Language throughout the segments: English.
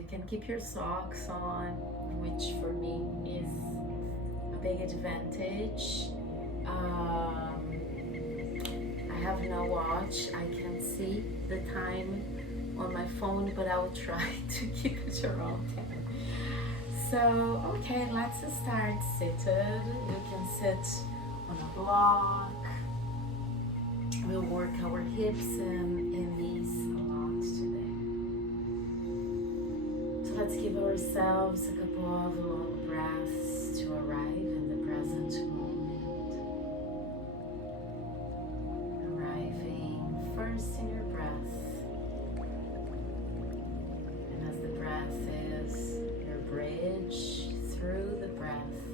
You can keep your socks on, which for me is a big advantage. I have no watch. I can see the time on my phone, but I will try to keep it around 10. So, okay, let's start seated. You can sit on a block. We'll work our hips and knees a lot today. So let's give ourselves a couple of long breaths to arrive in the present moment. Arriving first in your breath. And as the breath is your bridge through the breath,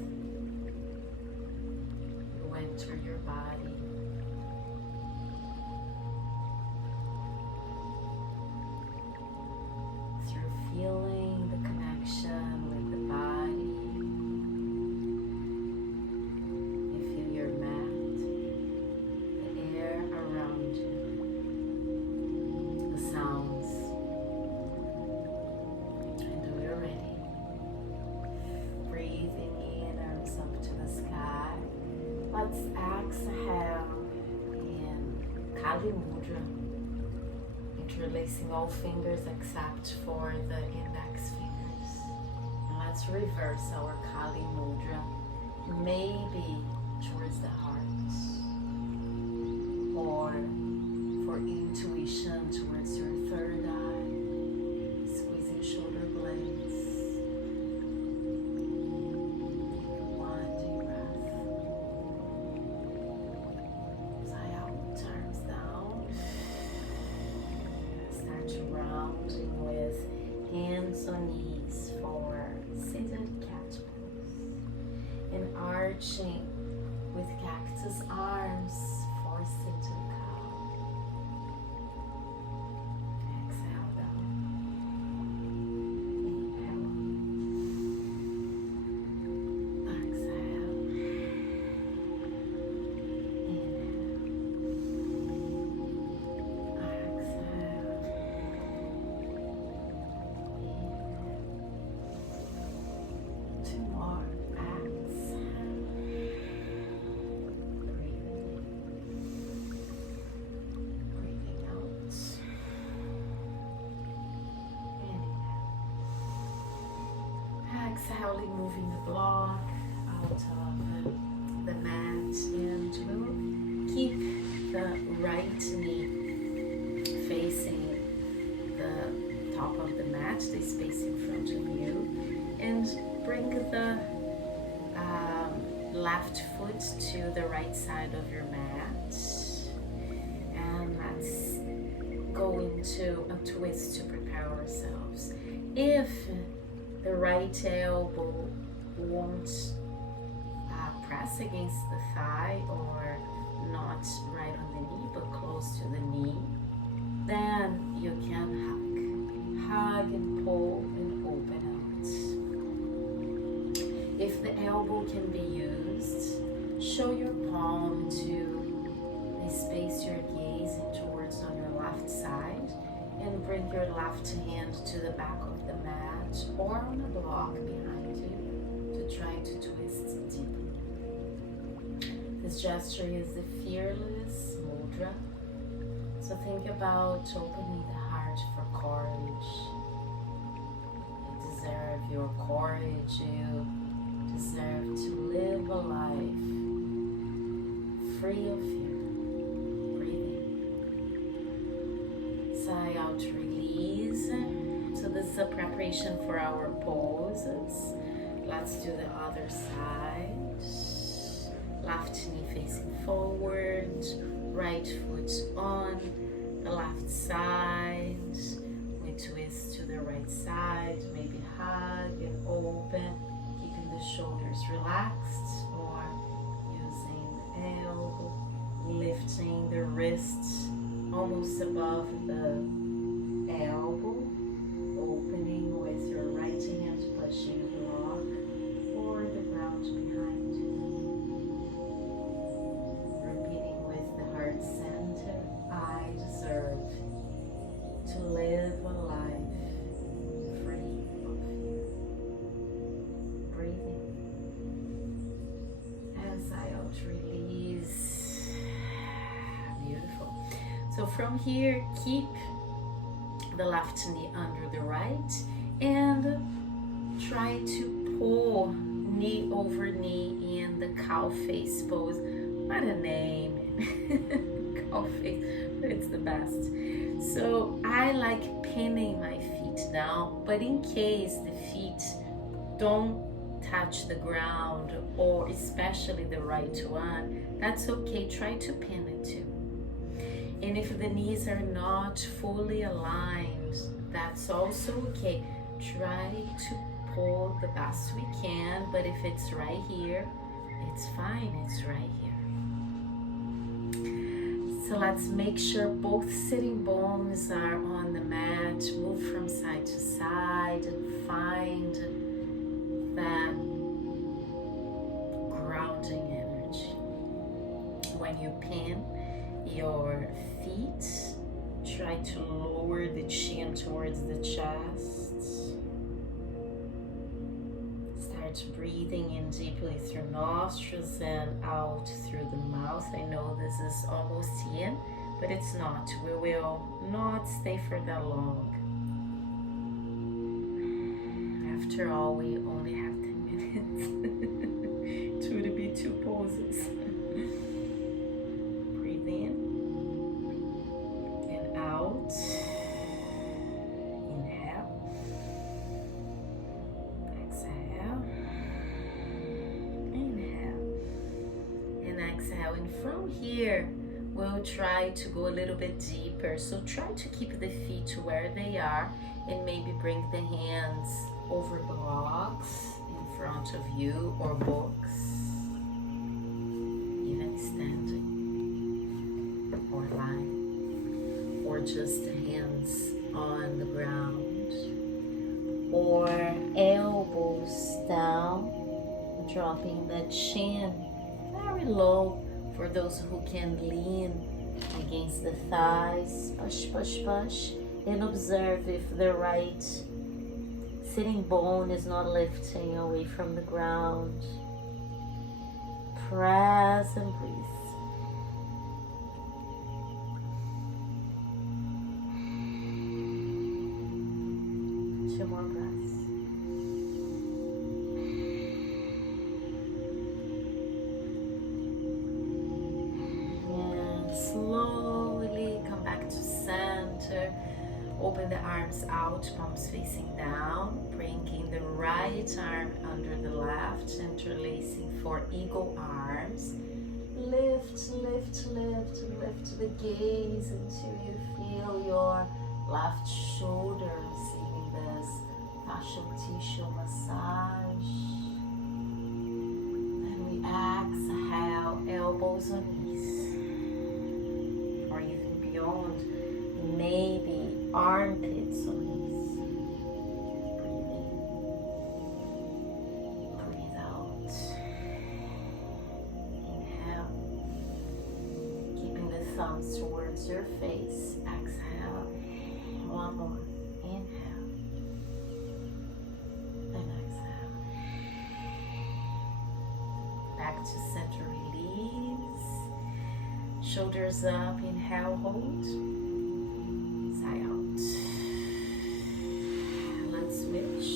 you enter your body. Feeling the connection with the body. You feel your mat, the air around you, the sounds. And we're ready. Breathing in, arms up to the sky. Let's exhale in Kali Mudra. Interlacing all fingers except for the index fingers. And let's reverse our Kali Mudra, maybe towards the heart, or for intuition towards your third eye, squeezing shoulder blades. One deep breath. Sigh out, arms down. Rounding with hands on knees for seated cat pose, and arching with cactus arms for seated cow. Exhale down. Inhale. Exhale. Exhaling, moving the block out of the mat, and we'll keep the right knee facing the top of the mat, the space in front of you, and bring the left foot to the right side of your mat, and let's go into a twist to prepare ourselves. If the right elbow won't press against the thigh, or not right on the knee but close to the knee, then you can hug and pull and open out. If the elbow can be used, show your palm to the space you're gazing towards on your left side, and bring your left hand to the back of the mat or on a block behind you to try to twist deeply. This gesture is the fearless mudra. So think about opening the heart for courage. You deserve your courage. You deserve to live a life free of fear. Sigh out, release. So this is a preparation for our poses. Let's do the other side. Left knee facing forward, right foot on the left side. We twist to the right side, maybe hug and open, keeping the shoulders relaxed, or using the elbow, lifting the wrists almost above the elbow, opening with your right hand pushing the block or the ground behind you. Repeating with the heart center, I deserve to live a life free So from here, keep the left knee under the right and try to pull knee over knee in the cow face pose. What a name. Cow face, but it's the best. So I like pinning my feet down, but in case the feet don't touch the ground, or especially the right one, that's okay. Try to pin it too. And if the knees are not fully aligned, that's also okay. Try to pull the best we can, but if it's right here, it's fine, it's right here. So let's make sure both sitting bones are on the mat. Move from side to side and find that grounding energy. When you pin your feet, try to lower the chin towards the chest. Start breathing in deeply through nostrils and out through the mouth. I know this is almost in, but it's not. We will not stay for that long. After all, we only have 10 minutes. Two to be 2 poses. Breathe in and out. Inhale. Exhale. Inhale. And exhale. And from here, we'll try to go a little bit deeper. So try to keep the feet where they are and maybe bring the hands over blocks in front of you or books, even standing or lying, or just hands on the ground, or elbows down, dropping the chin very low for those who can lean against the thighs. Push, push, push, and observe if the right sitting bone is not lifting away from the ground. Press and breathe. Two more breaths. And slowly come back to center. Open the arms out, palms facing down, bringing the right arm under the left, interlacing for eagle arms. Lift, lift, lift, lift the gaze until you feel your left shoulder receiving this fascial tissue massage. Then we exhale, elbows on knees, or even beyond, maybe armpits on knees. Breathe in. Breathe out. Inhale. Keeping the thumbs towards your face. Exhale. One more. Inhale. And exhale. Back to center, release. Shoulders up. Inhale, hold. Let's switch.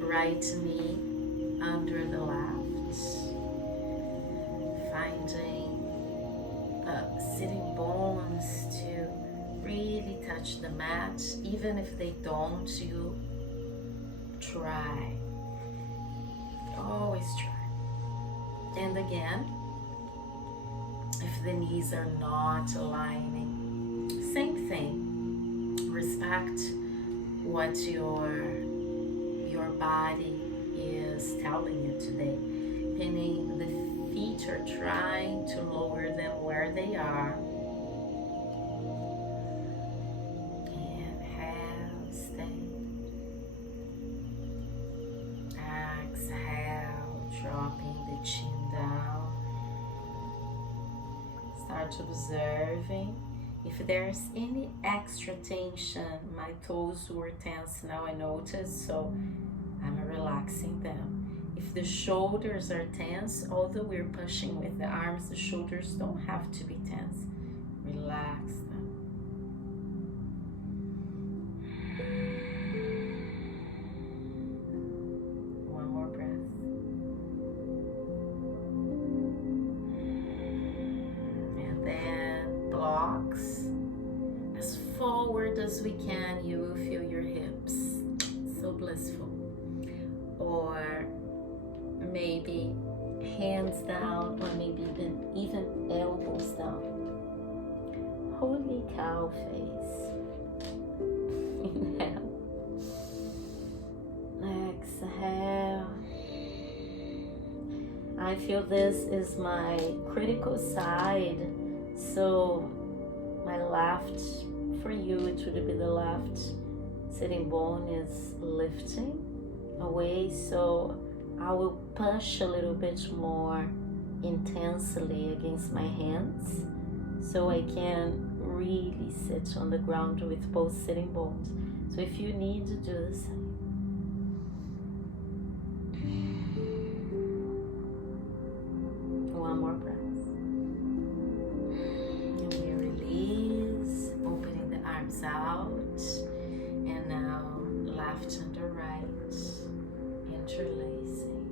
Right knee under the left. Finding sitting bones to really touch the mat. Even if they don't, you try. Always try. And again, if the knees are not aligning, same thing. Respect what your body is telling you today. Pinning the feet or trying to lower them where they are. Inhale, stay. Exhale, dropping the chin down. Start observing if there's any extra tension. My toes were tense now, I noticed, so I'm relaxing them. If the shoulders are tense, although we're pushing with the arms, the shoulders don't have to be tense. Relax them. One more breath. And then blocks. As forward as we can, you will feel your hips. So blissful. Or maybe hands down, or maybe even elbows down. Holy cow face. Inhale. Exhale. I feel this is my critical side, so my left, for you it would be the left sitting bone is lifting away, so I will push a little bit more intensely against my hands so I can really sit on the ground with both sitting bones. So if you need to do the same. One more breath. And we release, opening the arms out. And now left under right, interlacing.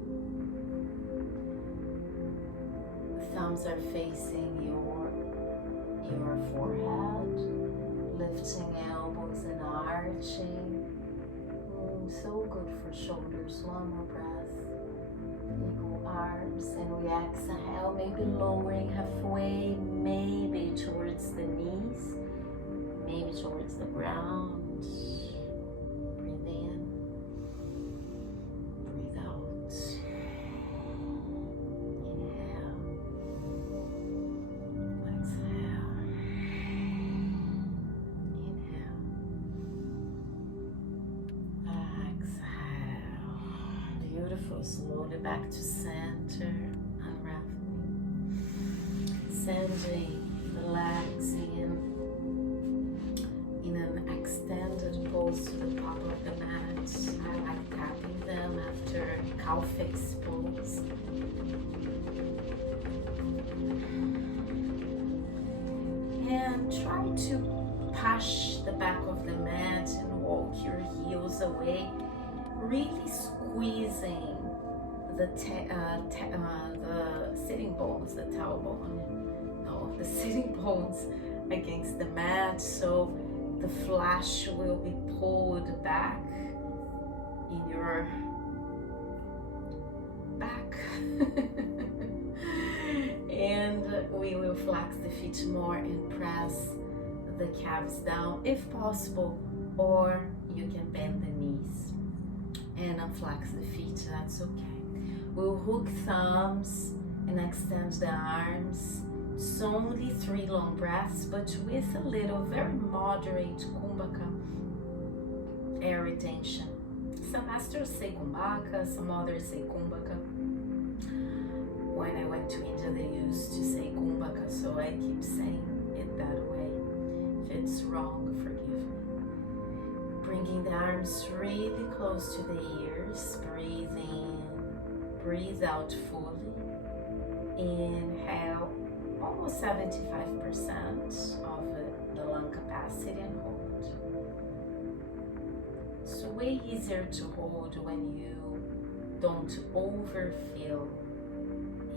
Thumbs are facing your forehead, lifting elbows and arching. So good for shoulders. One more breath. Eagle arms, and we exhale, maybe lowering halfway, maybe towards the knees, maybe towards the ground. Breathe in, breathe out. Inhale, exhale, inhale, exhale. Beautiful. Slowly back to center, unraveling, sending the legs in an extended pose to the top of the mat. I like tapping them after cow face pose. And try to push the back of the mat and walk your heels away, really squeezing the sitting bones, the tailbone, no, the sitting bones against the mat, so the flesh will be pulled back in your back. And we will flex the feet more and press the calves down if possible, or you can bend the knees and unflex the feet, that's okay. We'll hook thumbs and extend the arms. It's only 3 long breaths, but with a little, very moderate kumbhaka air retention. Some masters say kumbhaka, some others say kumbhaka. When I went to India, they used to say kumbhaka, so I keep saying it that way. If it's wrong, forgive me. Bringing the arms really close to the ears, breathe in, breathe out fully. Inhale, almost 75% of the lung capacity, and hold. It's way easier to hold when you don't overfill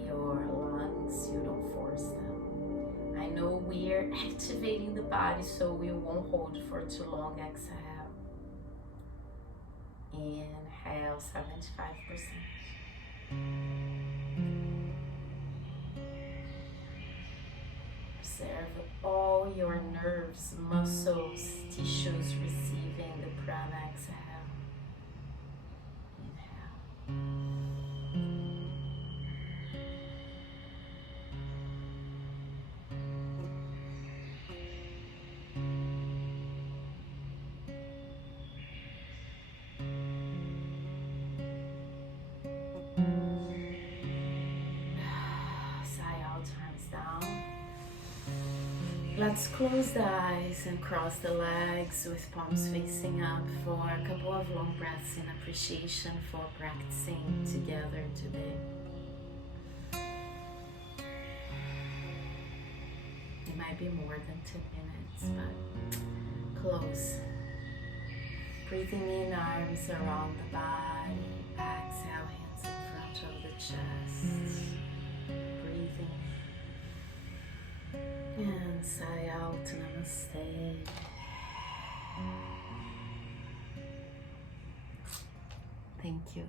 your lungs, you don't force them. I know we're activating the body, so we won't hold for too long. Exhale. Inhale, 75%. Observe all your nerves, muscles, tissues receiving the prana. Exhale. Inhale. Let's close the eyes and cross the legs with palms facing up for a couple of long breaths in appreciation for practicing together today. might be more than 2 minutes, but close. Breathing in, arms around the body. Exhale, hands in front of the chest. Breathing. And sigh out, namaste. Thank you.